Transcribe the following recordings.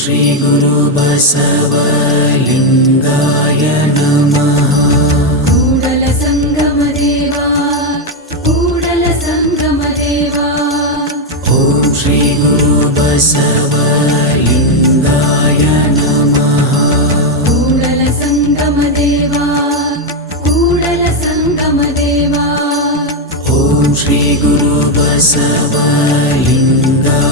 श्री गुरु बसव लिङ्गाय नमः कुडलसङ्गमदेवा कूडलसङ्गमदेवा ॐ श्री गुरु बसवा लिङ्गाय नमः ऊडलसङ्गमदेवा कूडलसङ्गमदेवा ॐ श्री गुरु बसवा लिङ्ग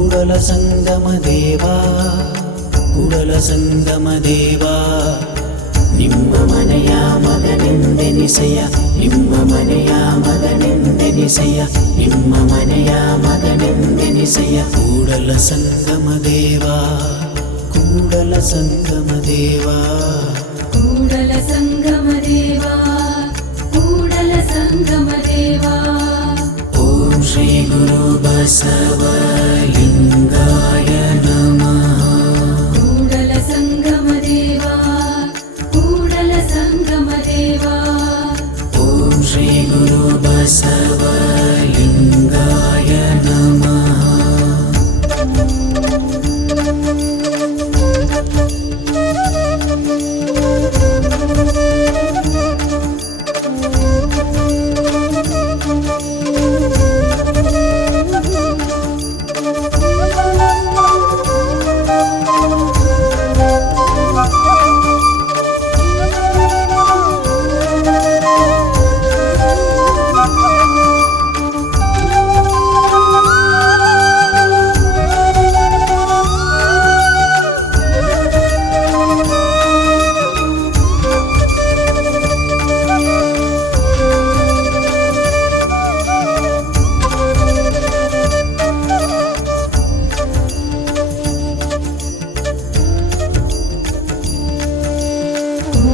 குடல சங்கம தேவா குடல சங்கம தேவா நிம்ம மனையா மகனெந்தெனிசைய நிம்ம மனையா மகனெந்தெனிசைய நிம்ம மனையா மகனெந்தெனிசைய கூடல சங்கம தேவா கூடல சங்கம தேவா கூடல சங்கம தேவா கூடல சங்கம தேவா ஓம் ஸ்ரீ குரு பசவா तम ॐ श्री गुरु बसव